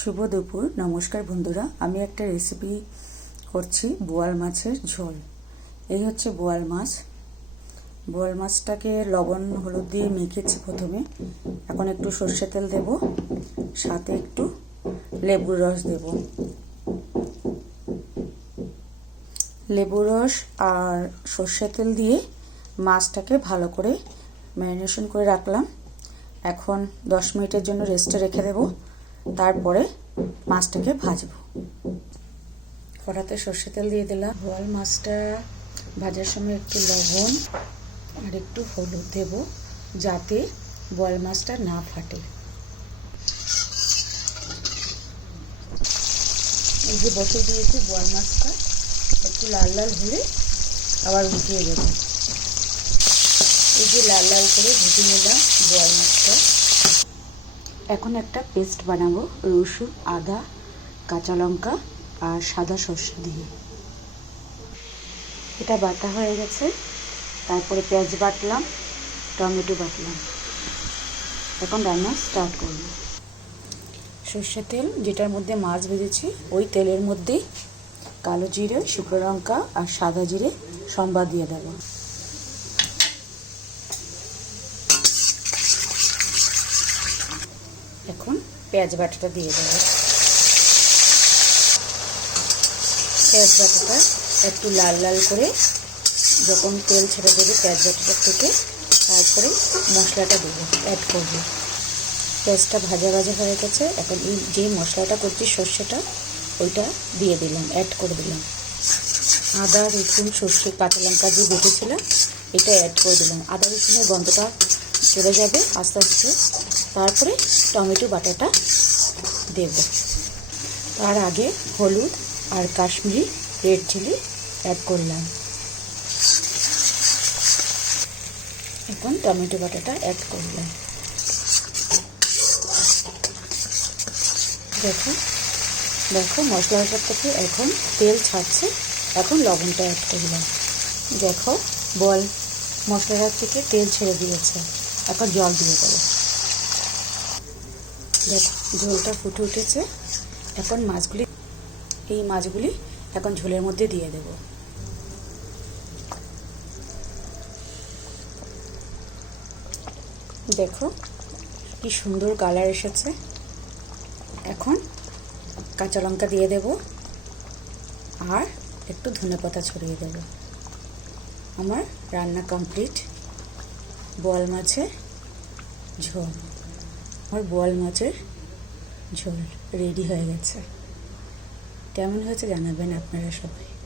শুভ দুপুর। নমস্কার বন্ধুরা, আমি একটা রেসিপি করছি, বোয়াল মাছের ঝোল। এই হচ্ছে বোয়াল মাছ। বোয়াল মাছটাকে লবণ, হলুদ দিয়ে মেখেছি প্রথমে। এখন একটু সর্ষে তেল দেব, সাথে একটু লেবুর রস দেব। লেবুর রস আর সর্ষে তেল দিয়ে মাছটাকে ভালো করে ম্যারিনেশন করে রাখলাম। এখন দশ মিনিটের জন্য রেস্টে রেখে দেব। তারপরে মাছটাকে ভাজবো। কড়াতে সর্ষে তেল দিয়ে দিলাম। বোয়াল মাছটা ভাজার সময় একটু লবণ আর একটু হলুদ দেব যাতে বোয়াল মাছটা না ফাটে। এই যে বসে দিয়েছি বোয়াল মাছটা, একটু লাল লাল হলে আবার উঠিয়ে দেবো। এই যে লাল লাল করে ভেজে নিলাম বোয়াল মাছটা। এখন একটা পেস্ট বানাবো, রসুন, আদা, কাঁচা লঙ্কা আর সাদা সর্ষে দিয়ে। এটা বাটা হয়ে গেছে। তারপরে পেঁয়াজ বাটলাম, টমেটো বাটলাম। এখন রান্না স্টার্ট করব। সর্ষে তেল, যেটার মধ্যে মাছ ভেজেছি, ওই তেলের মধ্যেই কালো জিরে, শুকনো লঙ্কা আর সাদা জিরে সম্বাদ দিয়ে দেবো। এখন পেঁয়াজ বাটাটা দিয়ে দেবো। পেঁয়াজ বাটাটা একটু লাল লাল করে যখন তেল ছেড়ে দেবে পেঁয়াজ বাটাটা থেকে, তারপরে মশলাটা দেবো অ্যাড করব। পেঁয়াজটা ভাজা ভাজা হয়ে গেছে, এখন এই যে মশলাটা করছি সর্ষেটা, ওইটা দিয়ে দিলাম অ্যাড করে দিলাম। আদা রসুন, সর্ষে, কাঁচা লঙ্কা যে বেটেছিলাম, এটা অ্যাড করে দিলাম। আদা রসুনের গন্ধটা চলে যাবে আস্তে আস্তে তারপরে টমেটো বাটাটা দেব। তার আগে হলুদ আর কাশ্মীরি রেড চিলি অ্যাড করলাম। এখন টমেটো বাটাটা অ্যাড করলাম। দেখো দেখো মশলাটার থেকে এখন তেল ছাড়ছে। এখন লবণটা অ্যাড করলাম। দেখো, বল মশলাটার থেকে তেল ছেড়ে দিয়েছে। এখন জল দিয়ে দেবো। দেখো, ঝোলটা ফুটে উঠেছে। এখন মাছগুলি, এই মাছগুলি এখন ঝোলের মধ্যে দিয়ে দেব। দেখো, কি সুন্দর কালার এসেছে। এখন কাঁচা লঙ্কা দিয়ে দেব। আর একটু ধনে পাতা ছড়িয়ে দেব। আমার রান্না কমপ্লিট। বোয়াল মাছে ঝোল। আমার বোয়াল মাছের ঝোল রেডি হয়ে গেছে। কেমন হয়েছে জানাবেন আপনারা সবাই।